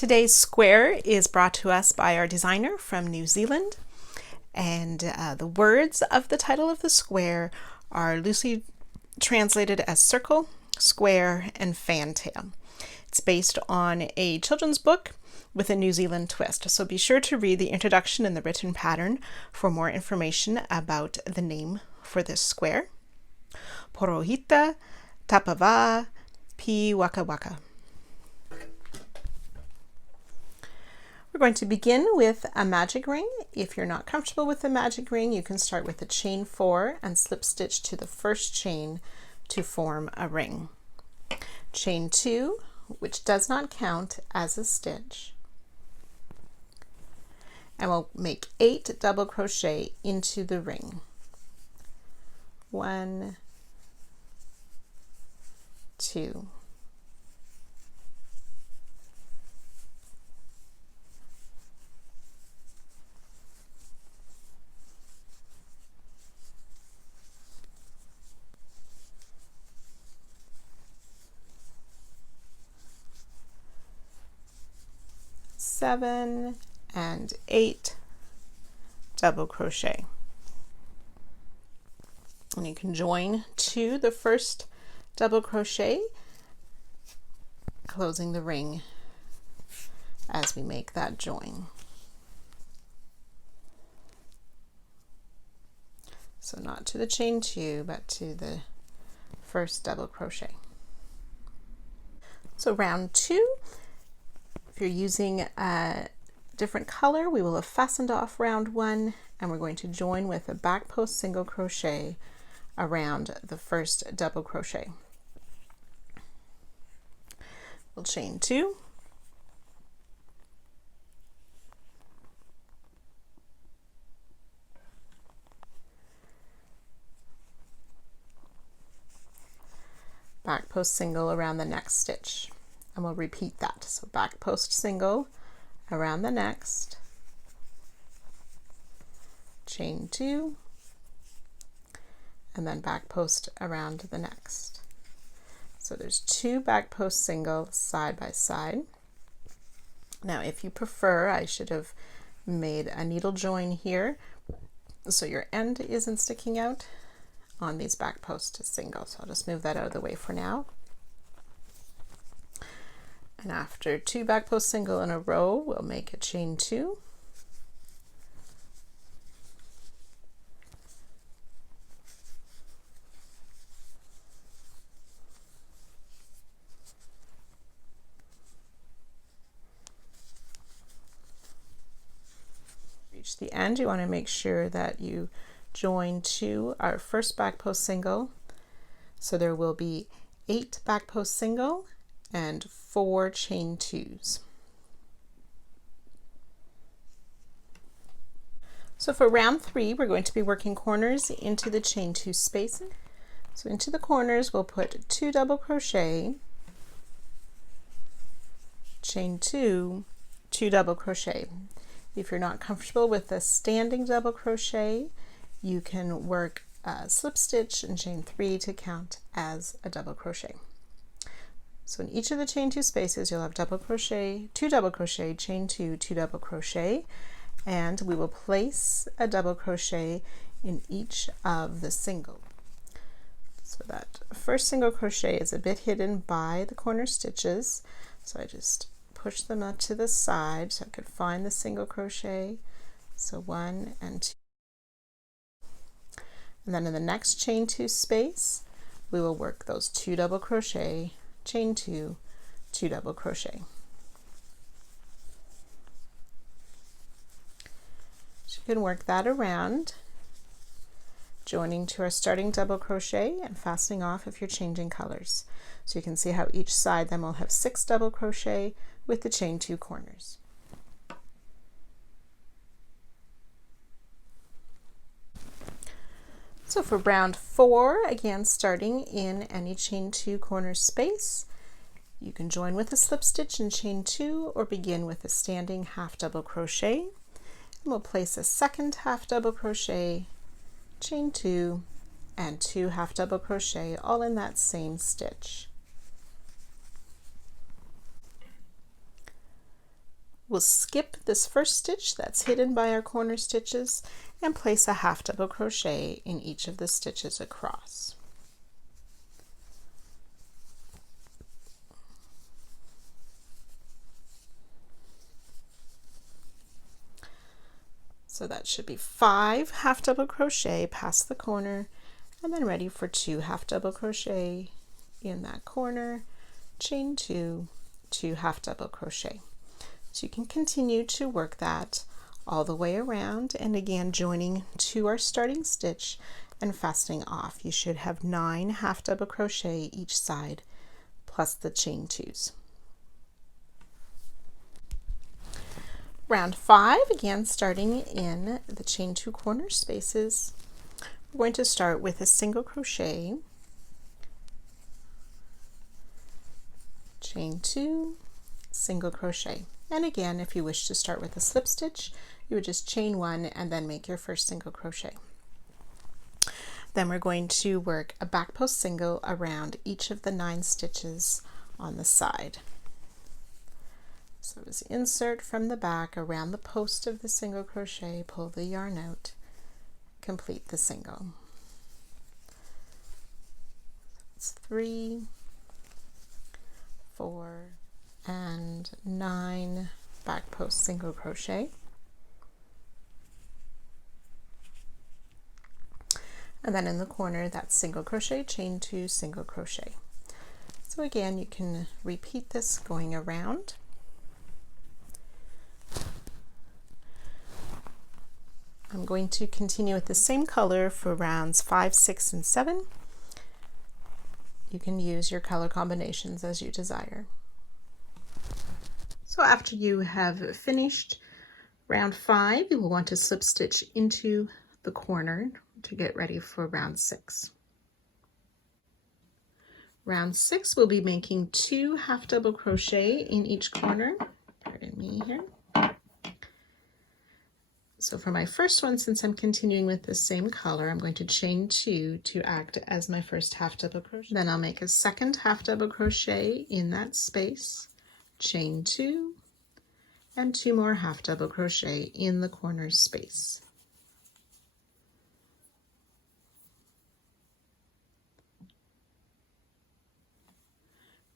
Today's square is brought to us by our designer from New Zealand, and the words of the title of the square are loosely translated as circle, square, and fantail. It's based on a children's book with a New Zealand twist, so be sure to read the introduction and the written pattern for more information about the name for this square. POROHITA, tapawha, piwakaka. We're going to begin with a magic ring. If you're not comfortable with the magic ring, you can start with a chain 4 and slip stitch to the first chain to form a ring. Chain 2, which does not count as a stitch. And we'll make 8 double crochet into the ring. 1, 2, 7 and 8 double crochet, and you can join to the first double crochet, closing the ring as we make that join. So not to the chain 2, but to the first double crochet. So round 2, if you're using a different color, we will have fastened off round 1, and we're going to join with a back post single crochet around the first double crochet. We'll chain 2, back post single around the next stitch, and we'll repeat that. So back post single around the next, chain 2, and then back post around the next. So there's 2 back post single side by side. Now if you prefer, I should have made a needle join here so your end isn't sticking out on these back post singles. So I'll just move that out of the way for now. And after 2 back post single in a row, we'll make a chain 2, reach the end, you want to make sure that you join to our first back post single. So there will be 8 back post single and 4 chain 2s. So for round 3, we're going to be working corners into the chain 2 spaces. So into the corners, we'll put 2 double crochet, chain 2, 2 double crochet. If you're not comfortable with the standing double crochet, you can work a slip stitch and chain 3 to count as a double crochet. So in each of the chain 2 spaces, you'll have double crochet, 2 double crochet, chain 2, 2 double crochet, and we will place a double crochet in each of the single. So that first single crochet is a bit hidden by the corner stitches, so I just push them up to the side so I could find the single crochet. So 1 and 2. And then in the next chain 2 space, we will work those 2 double crochet, chain 2, 2 double crochet. So you can work that around, joining to our starting double crochet and fastening off if you're changing colors. So you can see how each side then will have 6 double crochet with the chain 2 corners. So for round 4, again starting in any chain 2 corner space, you can join with a slip stitch and chain 2 or begin with a standing half double crochet. And we'll place a second half double crochet, chain 2, and 2 half double crochet all in that same stitch. We'll skip this first stitch that's hidden by our corner stitches and place a half double crochet in each of the stitches across. So that should be 5 half double crochet past the corner, and then ready for 2 half double crochet in that corner, chain 2, 2 half double crochet. So you can continue to work that all the way around, and again joining to our starting stitch and fastening off. You should have 9 half double crochet each side plus the chain 2s. Round 5, again starting in the chain 2 corner spaces. We're going to start with a single crochet, chain 2, single crochet. And again, if you wish to start with a slip stitch, you would just chain 1 and then make your first single crochet. Then we're going to work a back post single around each of the 9 stitches on the side. So just insert from the back around the post of the single crochet, pull the yarn out, complete the single. It's 3, 4, and 9 back post single crochet. And then in the corner, that's single crochet, chain 2, single crochet. So again, you can repeat this going around. I'm going to continue with the same color for rounds 5, 6, and 7. You can use your color combinations as you desire. So after you have finished round 5, you will want to slip stitch into the corner to get ready for round 6. Round 6, we'll be making 2 half double crochet in each corner. Pardon me here. So for my first one, since I'm continuing with the same color, I'm going to chain 2 to act as my first half double crochet. Then I'll make a second half double crochet in that space, chain 2, and 2 more half double crochet in the corner space.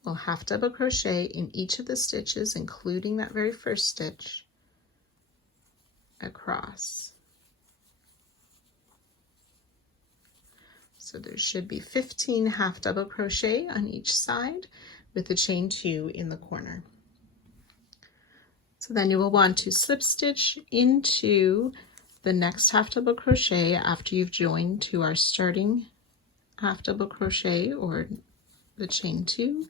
We'll half double crochet in each of the stitches, including that very first stitch, across. So there should be 15 half double crochet on each side with the chain 2 in the corner. So then you will want to slip stitch into the next half double crochet after you've joined to our starting half double crochet or the chain 2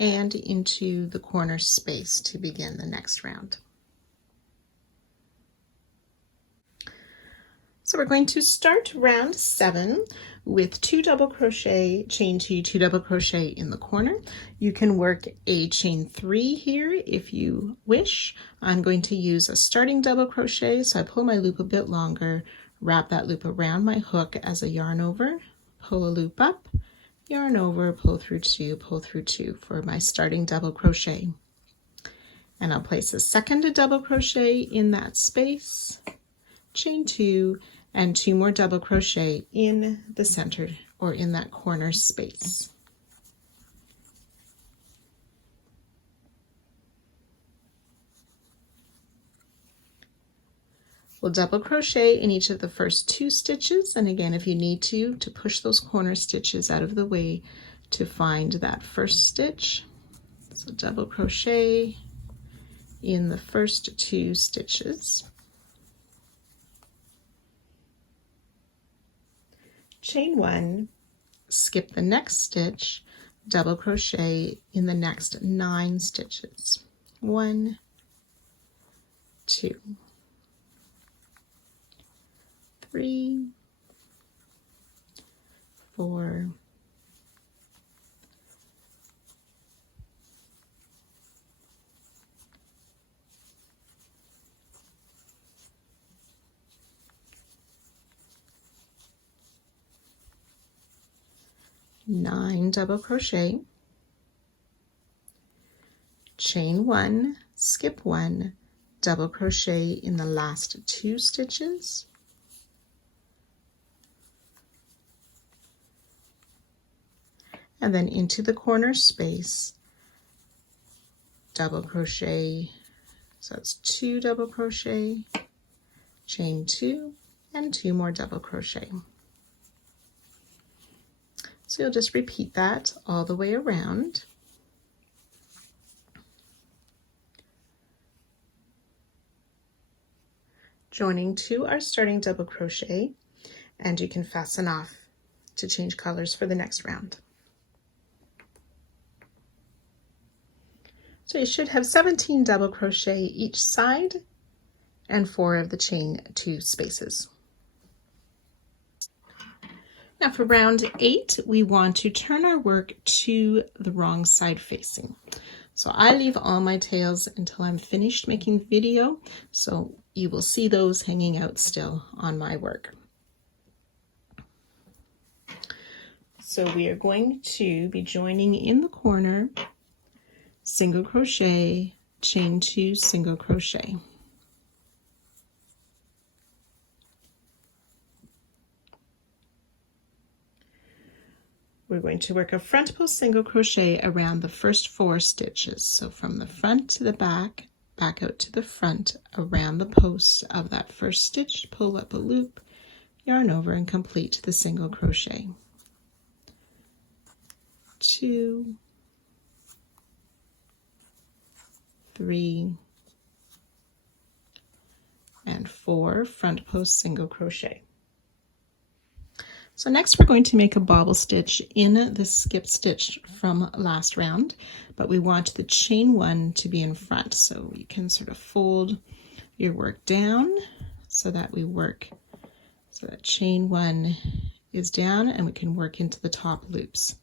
and into the corner space to begin the next round. So we're going to start round 7 with 2 double crochet, chain 2, 2 double crochet in the corner. You can work a chain 3 here if you wish. I'm going to use a starting double crochet, so I pull my loop a bit longer, wrap that loop around my hook as a yarn over, pull a loop up, yarn over, pull through 2 for my starting double crochet. And I'll place a second double crochet in that space, chain 2, and 2 more double crochet in the center or in that corner space. We'll double crochet in each of the first 2 stitches, and again, if you need to push those corner stitches out of the way to find that first stitch. So double crochet in the first 2 stitches. Chain 1, skip the next stitch, double crochet in the next 9 stitches. 1, 2, 3, 4, 9 double crochet, chain 1, skip 1, double crochet in the last 2 stitches, and then into the corner space, double crochet. So that's 2 double crochet, chain 2, and 2 more double crochet. So you'll just repeat that all the way around. Joining to our starting double crochet, and you can fasten off to change colors for the next round. So you should have 17 double crochet each side and 4 of the chain 2 spaces. Now for round 8, we want to turn our work to the wrong side facing. So I leave all my tails until I'm finished making the video, so you will see those hanging out still on my work. So we are going to be joining in the corner, single crochet, chain 2, single crochet. We're going to work a front post single crochet around the first 4 stitches. So from the front to the back, back out to the front, around the post of that first stitch, pull up a loop, yarn over, and complete the single crochet. 2, 3, and 4 front post single crochet. So next we're going to make a bobble stitch in the skip stitch from last round, but we want the chain 1 to be in front. So you can sort of fold your work down so that we work, so that chain 1 is down and we can work into the top loops.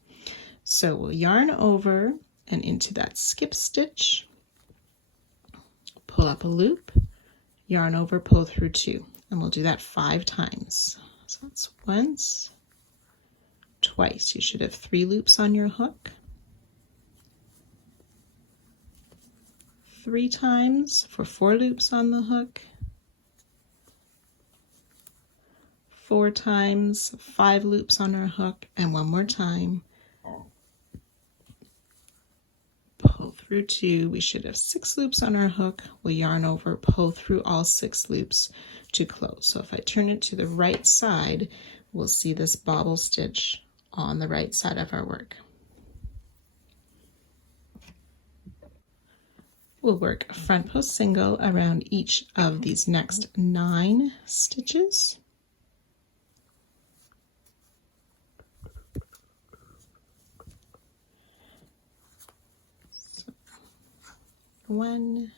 So we'll yarn over and into that skip stitch, pull up a loop, yarn over, pull through 2, and we'll do that 5 times. So that's once, twice. You should have 3 loops on your hook. 3 times for 4 loops on the hook. 4 times, 5 loops on our hook, and 1 more time. Pull through 2. We should have 6 loops on our hook. We'll yarn over, pull through all 6 loops to close. So if I turn it to the right side, we'll see this bobble stitch on the right side of our work. We'll work a front post single around each of these next 9 stitches. So 1,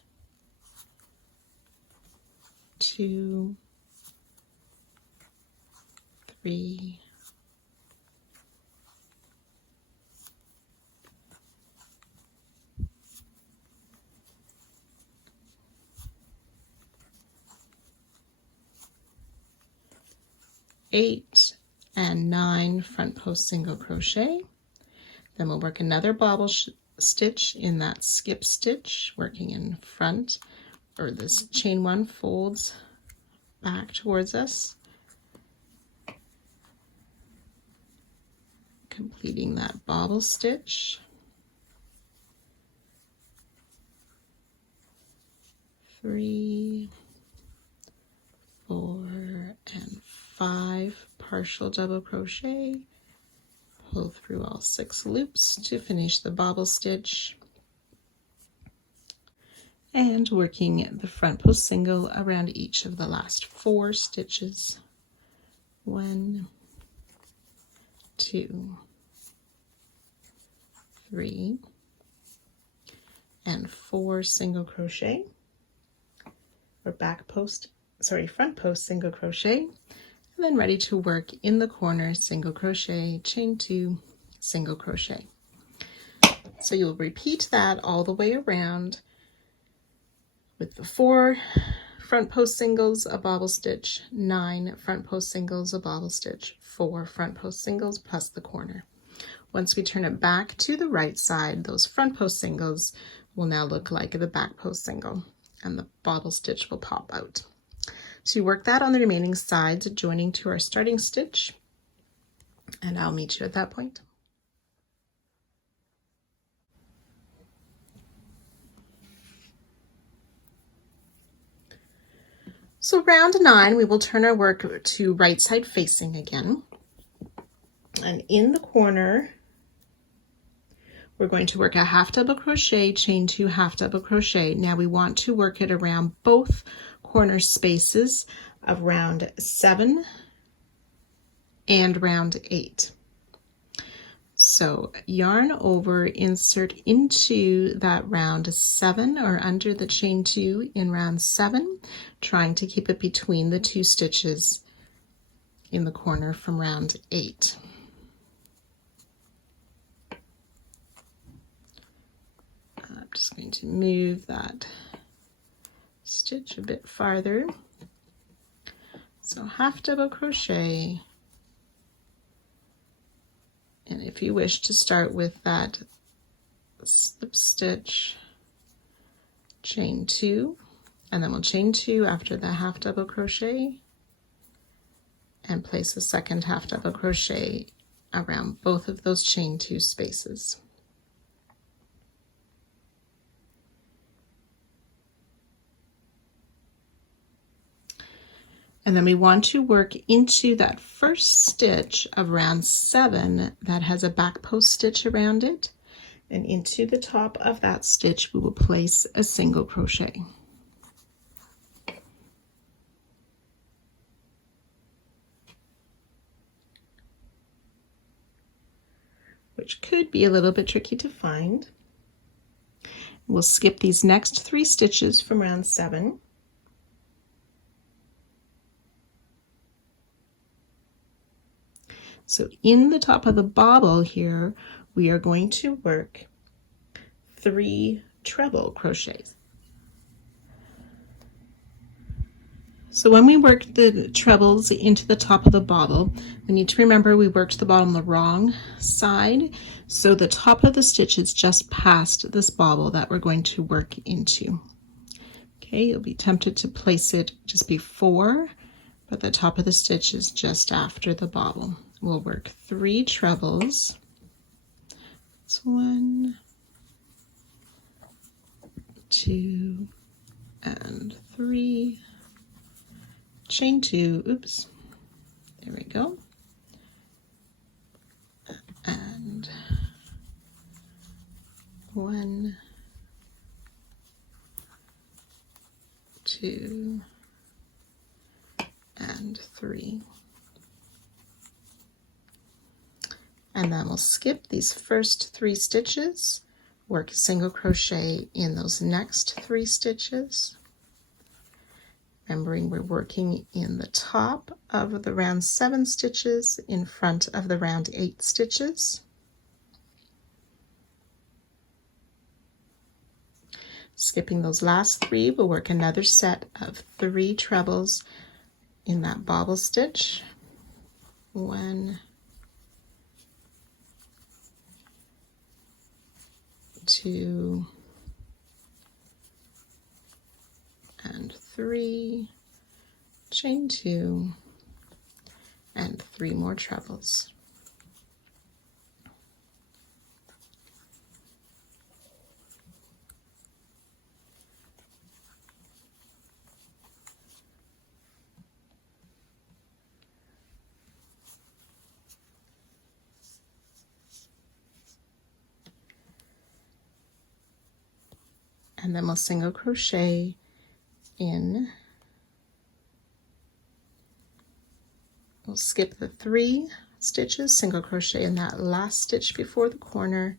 2, 3, 8 and 9 front post single crochet. Then we'll work another bobble stitch in that skip stitch, working in front, or this chain 1 folds back towards us, completing that bobble stitch. 3, 4, and 5 partial double crochet, pull through all 6 loops to finish the bobble stitch, and working the front post single around each of the last 4 stitches. 1, 2, 3, and 4 single crochet, or front post single crochet, and then ready to work in the corner, single crochet, chain 2, single crochet. So you'll repeat that all the way around with the 4 front post singles, a bobble stitch, 9 front post singles, a bobble stitch, 4 front post singles plus the corner. Once we turn it back to the right side, those front post singles will now look like the back post single. and the bobble stitch will pop out. So you work that on the remaining sides, joining to our starting stitch, and I'll meet you at that point. So round 9, we will turn our work to right side facing again. And in the corner, we're going to work a half double crochet, chain 2, half double crochet. Now we want to work it around both corner spaces of round 7 and round 8. So yarn over, insert into that round 7 or under the chain 2 in round 7, trying to keep it between the 2 stitches in the corner from round 8. I'm just going to move that stitch a bit farther. So half double crochet, and if you wish to start with that slip stitch, chain 2, and then we'll chain 2 after the half double crochet and place a second half double crochet around both of those chain 2 spaces. And then we want to work into that first stitch of round 7 that has a back post stitch around it, and into the top of that stitch we will place a single crochet. Which could be a little bit tricky to find. We'll skip these next 3 stitches from round 7. So in the top of the bobble here, we are going to work 3 treble crochets. So when we work the trebles into the top of the bobble, we need to remember we worked the bottom the wrong side. So the top of the stitch is just past this bobble that we're going to work into. Okay, you'll be tempted to place it just before, but the top of the stitch is just after the bobble. We'll work 3 trebles. It's 1, 2, and 3. Chain 2, oops, there we go. And 1, 2, and 3. And then we'll skip these first 3 stitches, work a single crochet in those next 3 stitches. Remembering we're working in the top of the round 7 stitches in front of the round 8 stitches. Skipping those last 3, we'll work another set of 3 trebles in that bobble stitch. 1, 2, and 3, chain 2, and 3 more trebles. And then we'll single crochet in. We'll skip the 3 stitches, single crochet in that last stitch before the corner,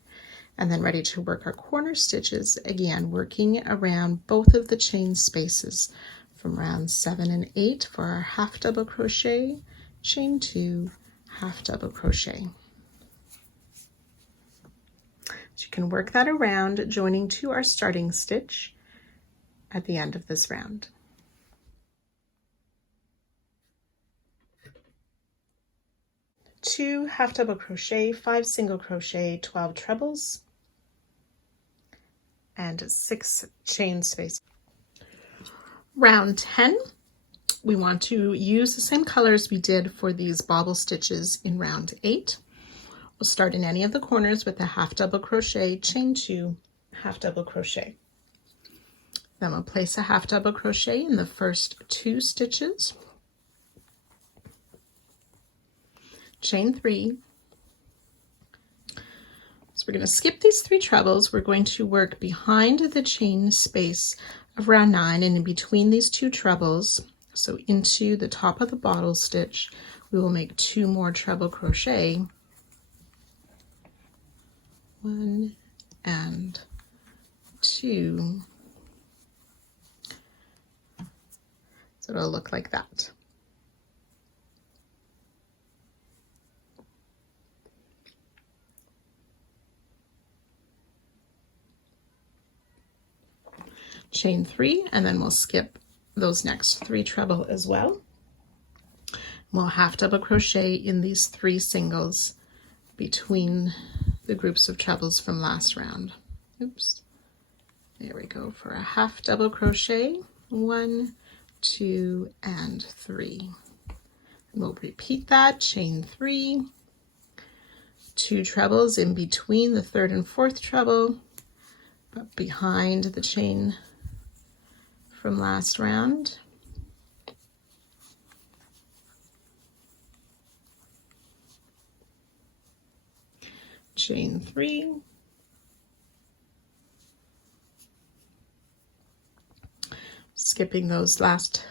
and then ready to work our corner stitches again, working around both of the chain spaces from round 7 and 8 for our half double crochet, chain 2, half double crochet. So you can work that around, joining to our starting stitch at the end of this round. Two half double crochet, 5 single crochet, 12 trebles, and 6 chain space. Round 10, we want to use the same colors we did for these bobble stitches in round 8. We'll start in any of the corners with a half double crochet, chain 2, half double crochet. Then we'll place a half double crochet in the first 2 stitches, chain 3. So we're going to skip these 3 trebles. We're going to work behind the chain space of round 9 and in between these 2 trebles, so into the top of the bottle stitch, we will make 2 more treble crochet, 1 and 2. So it'll look like that. Chain 3, and then we'll skip those next 3 treble as well. We'll half double crochet in these 3 singles between the groups of trebles from last round. Oops. There we go for a half double crochet, 1, 2, and 3. We'll repeat that, chain 3, 2 trebles in between the 3rd and 4th treble, but behind the chain from last round. Chain 3. Skipping those last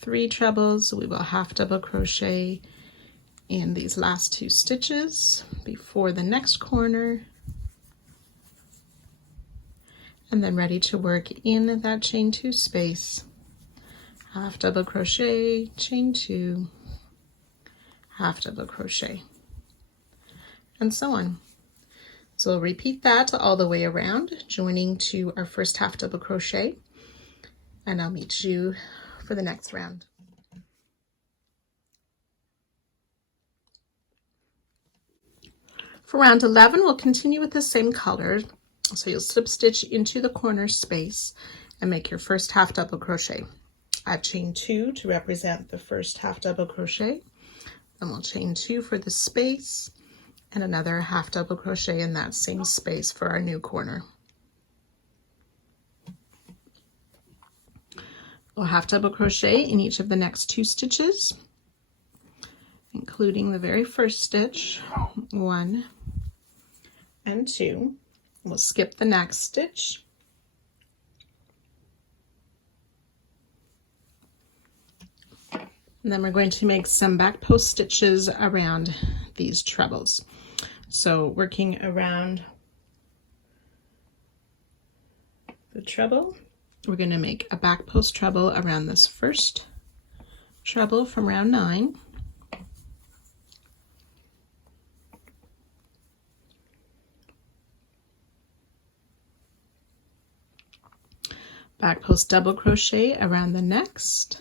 3 trebles, we will half double crochet in these last 2 stitches before the next corner, and then ready to work in that chain 2 space, half double crochet, chain 2, half double crochet, and so on. So we'll repeat that all the way around, joining to our first half double crochet, and I'll meet you for the next round. For round 11, we'll continue with the same color. So you'll slip stitch into the corner space and make your first half double crochet. I've chained 2 to represent the first half double crochet. Then we'll chain 2 for the space and another half double crochet in that same space for our new corner. We'll half double crochet in each of the next 2 stitches, including the very first stitch, 1 and 2. We'll skip the next stitch. And then we're going to make some back post stitches around these trebles. So working around the treble, we're going to make a back post treble around this first treble from round 9. Back post double crochet around the next,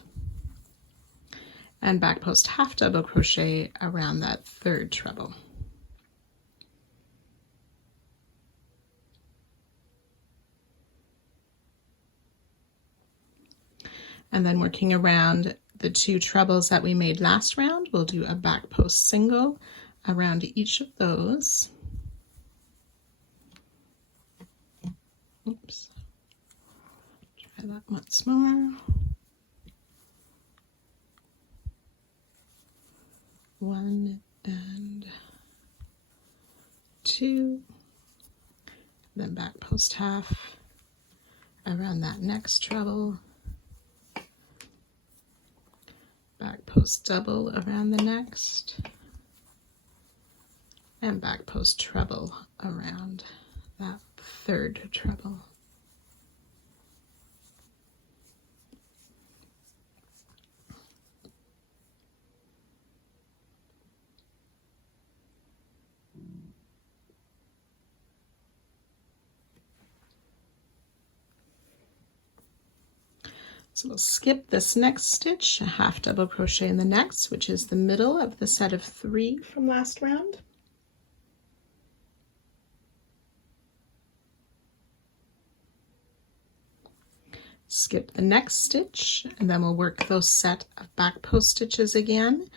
and back post half double crochet around that 3rd treble. And then working around the 2 trebles that we made last round, we'll do a back post single around each of those. Oops. Try that once more. 1 and 2, then back post half around that next treble, back post double around the next, and back post treble around that 3rd treble. So we'll skip this next stitch, a half double crochet in the next, which is the middle of the set of 3 from last round. skip the next stitch, and then we'll work those set of back post stitches again.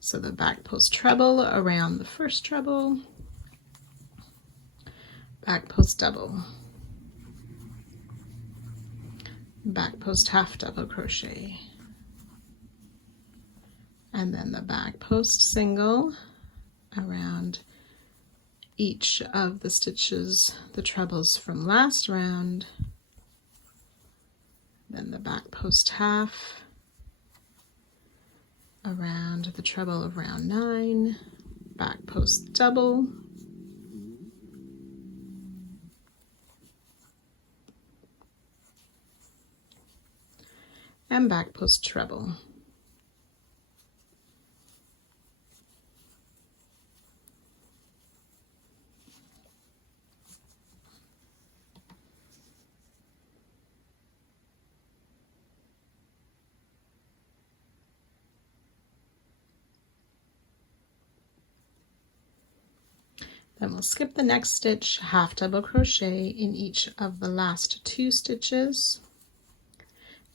So the back post treble around the first treble, back post double, back post half double crochet, and then the back post single around each of the stitches, the trebles from last round, then the back post half around the treble of round 9, back post double, and back post treble. Then we'll skip the next stitch, half double crochet in each of the last 2 stitches,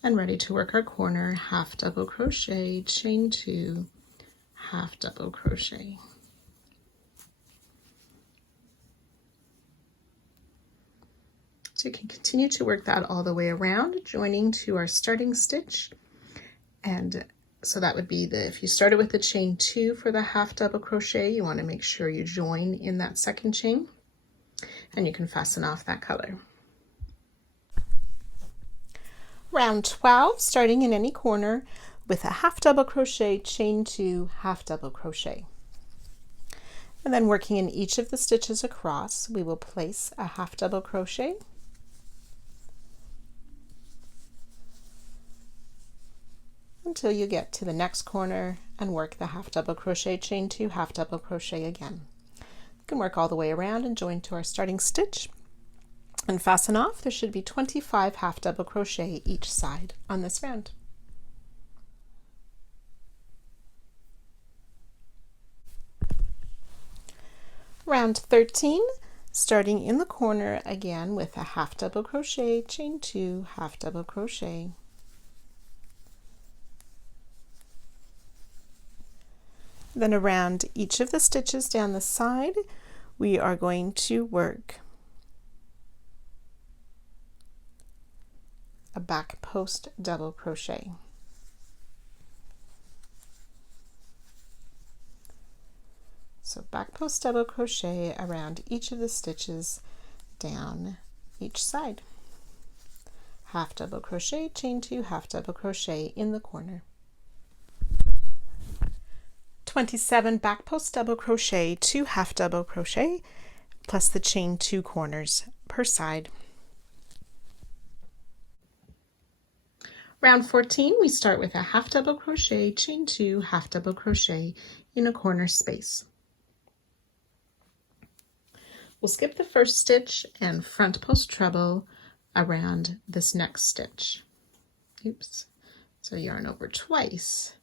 and ready to work our corner, half double crochet, chain 2, half double crochet. So you can continue to work that all the way around, joining to our starting stitch. And so that would be if you started with the chain 2 for the half double crochet, you want to make sure you join in that second chain, and you can fasten off that color. Round 12, starting in any corner with a half double crochet, chain 2, half double crochet. And then working in each of the stitches across, we will place a half double crochet, until you get to the next corner and work the half double crochet, chain 2, half double crochet again. You can work all the way around and join to our starting stitch and fasten off. There should be 25 half double crochet each side on this round. Round 13, starting in the corner again with a half double crochet, chain 2, half double crochet. Then around each of the stitches down the side, we are going to work a back post double crochet. So back post double crochet around each of the stitches down each side. Half double crochet, chain 2, half double crochet in the corner. 27 back post double crochet, 2 half double crochet, plus the chain 2 corners per side. Round 14, we start with a half double crochet, chain 2, half double crochet in a corner space. We'll skip the first stitch and front post treble around this next stitch. Oops. So yarn over twice,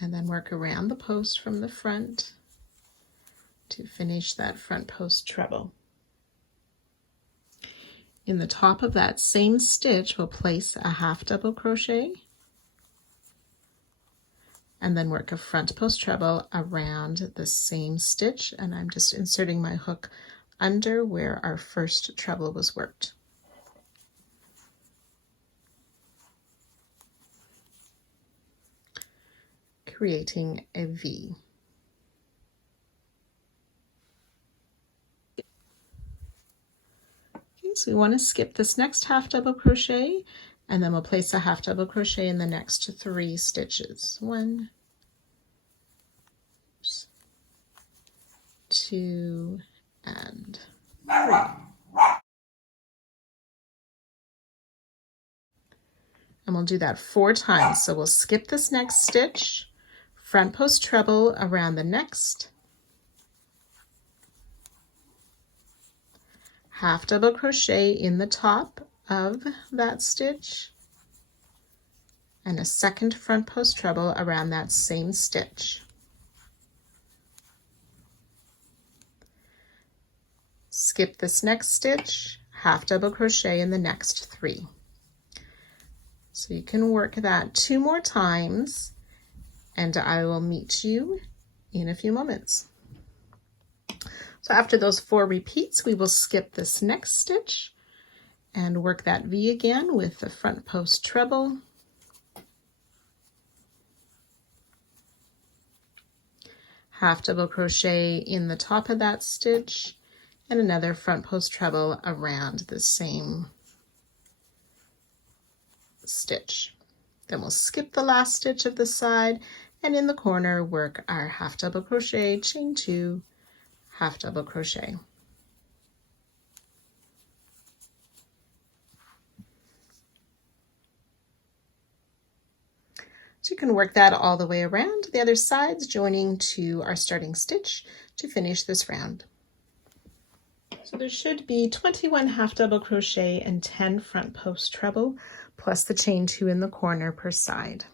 and then work around the post from the front to finish that front post treble. In the top of that same stitch, we'll place a half double crochet and then work a front post treble around the same stitch, and I'm just inserting my hook under where our first treble was worked. Creating a V. Okay, so we want to skip this next half double crochet, and then we'll place a half double crochet in the next 3 stitches. 1, 2, and 3. And we'll do that 4 times. So we'll skip this next stitch, front post treble around the next, half double crochet in the top of that stitch, and a second front post treble around that same stitch. Skip this next stitch, half double crochet in the next 3. So you can work that 2 more times, and I will meet you in a few moments. So after those 4 repeats, we will skip this next stitch and work that V again with the front post treble, half double crochet in the top of that stitch, and another front post treble around the same stitch. Then we'll skip the last stitch of the side, and in the corner work our half double crochet, chain 2, half double crochet. So you can work that all the way around the other sides, joining to our starting stitch to finish this round. So there should be 21 half double crochet and 10 front post treble, plus the chain 2 in the corner per side.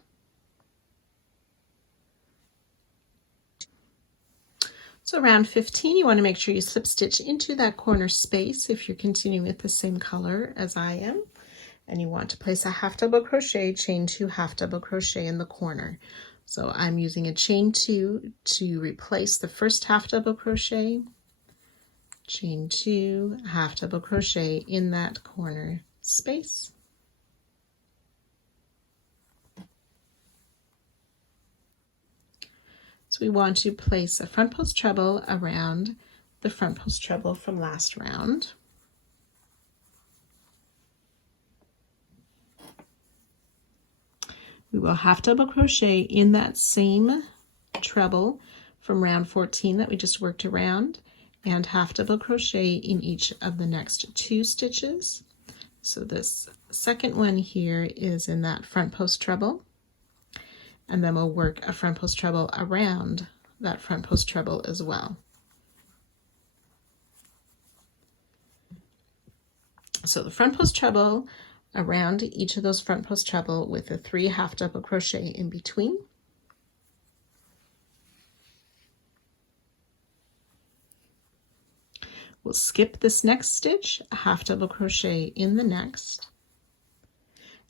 So round 15, you want to make sure you slip stitch into that corner space if you're continuing with the same color as I am. And you want to place a half double crochet, chain 2, half double crochet in the corner. So I'm using a chain 2 to replace the first half double crochet, chain 2, half double crochet in that corner space. So we want to place a front post treble around the front post treble from last round. We will half double crochet in that same treble from round 14 that we just worked around, and half double crochet in each of the next 2 stitches. So this second one here is in that front post treble, and then we'll work a front post treble around that front post treble as well. So the front post treble around each of those front post treble with the 3 half double crochet in between. We'll skip this next stitch, a half double crochet in the next,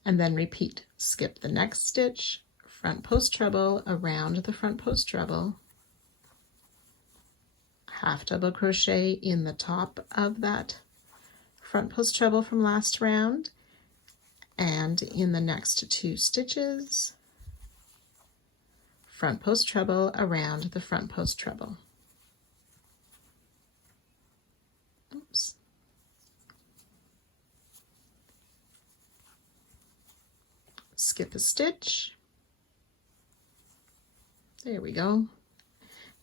and then repeat. Skip the next stitch, front post treble around the front post treble, half double crochet in the top of that front post treble from last round, and in the next 2 stitches, front post treble around the front post treble. Oops. Skip a stitch. There we go.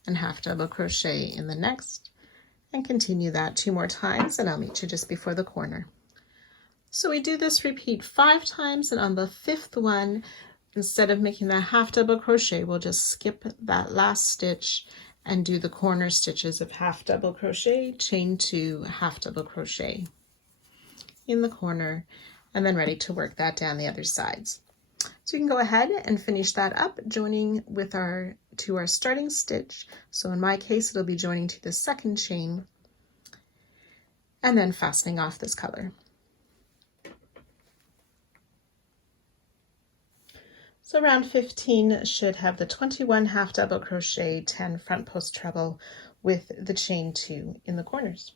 And half double crochet in the next, and continue that 2 more times, and I'll meet you just before the corner. So we do this repeat 5 times, and on the 5th one, instead of making that half double crochet, we'll just skip that last stitch and do the corner stitches of half double crochet, chain 2, half double crochet in the corner, and then ready to work that down the other sides. So you can go ahead and finish that up, joining with our starting stitch. So in my case, it'll be joining to the second chain, and then fastening off this color. So round 15 should have the 21 half double crochet, 10 front post treble with the chain 2 in the corners.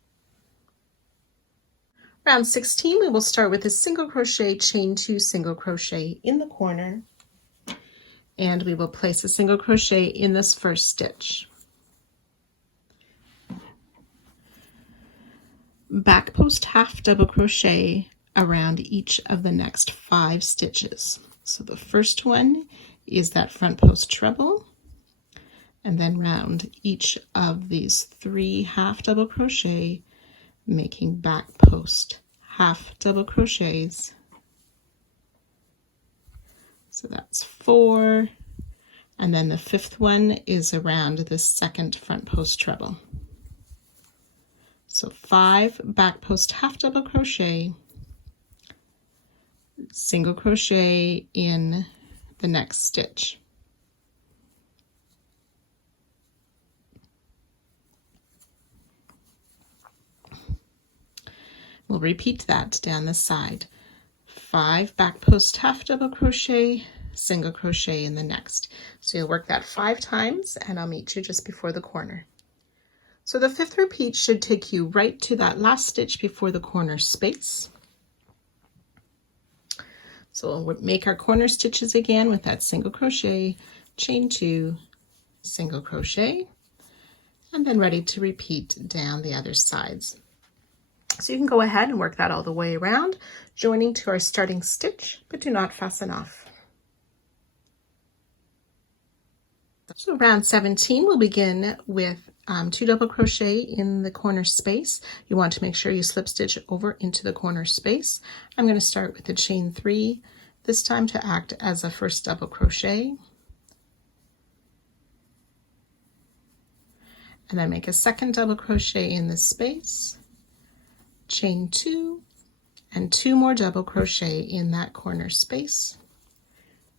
Round 16, we will start with a single crochet, chain 2, single crochet in the corner, and we will place a single crochet in this first stitch. Back post half double crochet around each of the next 5 stitches. So the first one is that front post treble, and then round each of these 3 half double crochet, making back post half double crochets. So that's 4, and then the 5th one is around the second front post treble. So 5 back post half double crochet, single crochet in the next stitch. We'll repeat that down the side. 5 back post half double crochet, single crochet in the next. So you'll work that 5 times, and I'll meet you just before the corner. So the 5th repeat should take you right to that last stitch before the corner space. So we'll make our corner stitches again with that single crochet, chain 2, single crochet, and then ready to repeat down the other sides. So you can go ahead and work that all the way around, joining to our starting stitch, but do not fasten off. So round 17, we'll begin with 2 double crochet in the corner space. You want to make sure you slip stitch over into the corner space. I'm going to start with the chain 3, this time to act as a first double crochet. And then make a second double crochet in this space, chain 2, and 2 more double crochet in that corner space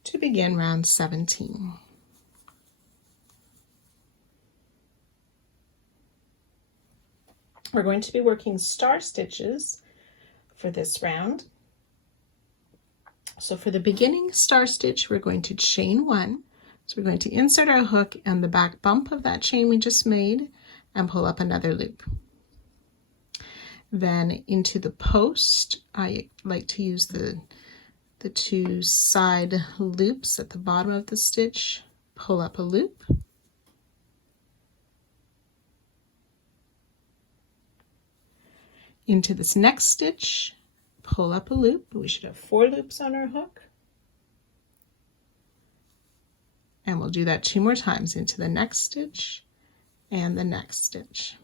to begin round 17. We're going to be working star stitches for this round. So for the beginning star stitch, we're going to chain 1. So we're going to insert our hook and the back bump of that chain we just made and pull up another loop. Then into the post, I like to use the 2 side loops at the bottom of the stitch, pull up a loop. Into this next stitch, pull up a loop. We should have 4 loops on our hook. And we'll do that 2 more times into the next stitch and the next stitch.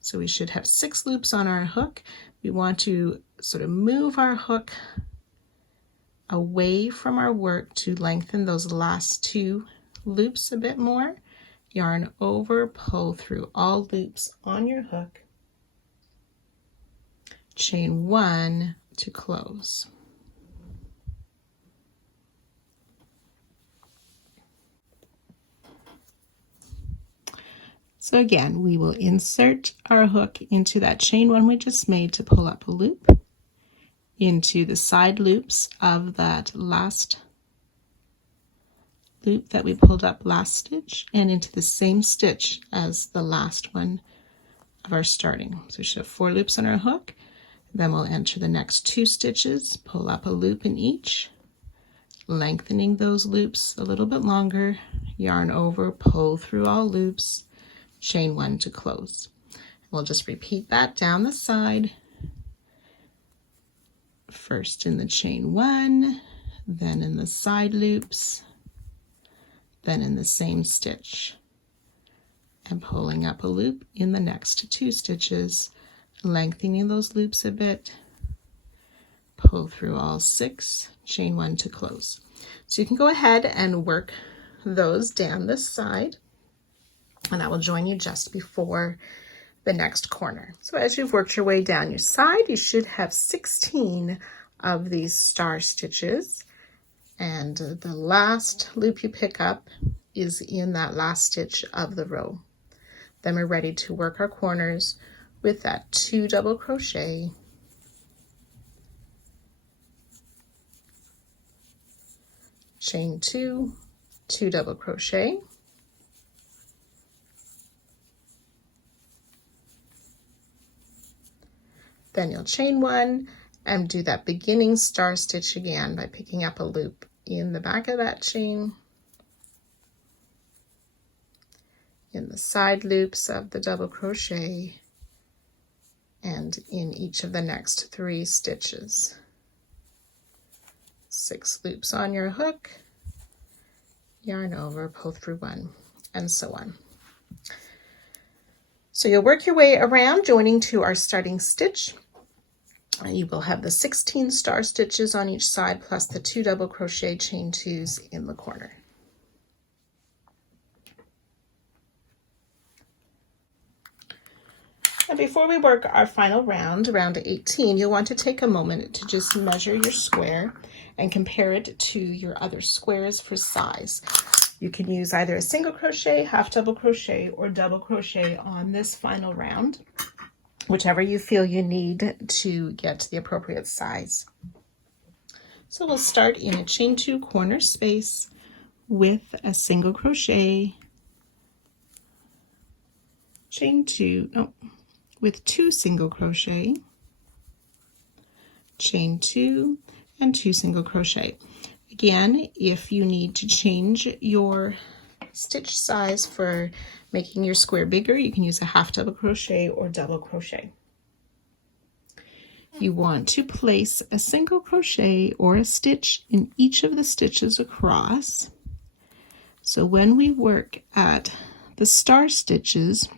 So we should have 6 loops on our hook. We want to sort of move our hook away from our work to lengthen those last 2 loops a bit more. Yarn over, pull through all loops on your hook. Chain 1 to close. So again, we will insert our hook into that chain 1 we just made to pull up a loop, into the side loops of that last loop that we pulled up last stitch, and into the same stitch as the last one of our starting. So we should have 4 loops on our hook. Then we'll enter the next 2 stitches, pull up a loop in each, lengthening those loops a little bit longer, yarn over, pull through all loops, chain 1 to close. We'll just repeat that down the side. First in the chain 1, then in the side loops, then in the same stitch, and pulling up a loop in the next 2 stitches, lengthening those loops a bit, pull through all 6, chain 1 to close. So you can go ahead and work those down this side, and I will join you just before the next corner. So as you've worked your way down your side, you should have 16 of these star stitches, and the last loop you pick up is in that last stitch of the row. Then we're ready to work our corners with that 2 double crochet, chain 2, 2 double crochet, then you'll chain 1 and do that beginning star stitch again by picking up a loop in the back of that chain, in the side loops of the double crochet, and in each of the next 3 stitches. 6 loops on your hook, yarn over, pull through 1, and so on. So you'll work your way around, joining to our starting stitch. You will have the 16 star stitches on each side plus the 2 double crochet chain 2s in the corner. And before we work our final round, round 18, you'll want to take a moment to just measure your square and compare it to your other squares for size. You can use either a single crochet, half double crochet, or double crochet on this final round, whichever you feel you need to get the appropriate size. So we'll start in a chain 2 corner space with a single crochet, with 2 single crochet, chain 2, and 2 single crochet. Again, if you need to change your stitch size for making your square bigger, you can use a half double crochet or double crochet. You want to place a single crochet or a stitch in each of the stitches across. So when we work at the star stitches,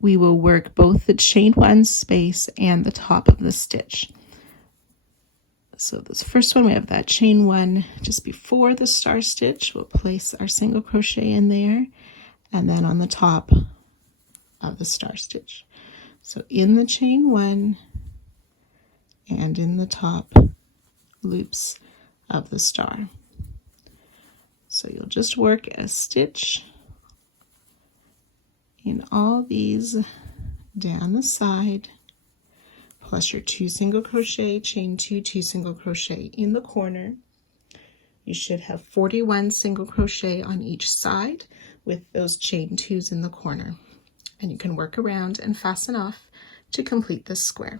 we will work both the chain 1 space and the top of the stitch. So this first one, we have that chain 1 just before the star stitch. We'll place our single crochet in there, and then on the top of the star stitch. So in the chain 1 and in the top loops of the star. So you'll just work a stitch in all these down the side, plus your 2 single crochet, chain 2, 2 single crochet in the corner. You should have 41 single crochet on each side with those chain 2s in the corner. And you can work around and fasten off to complete this square.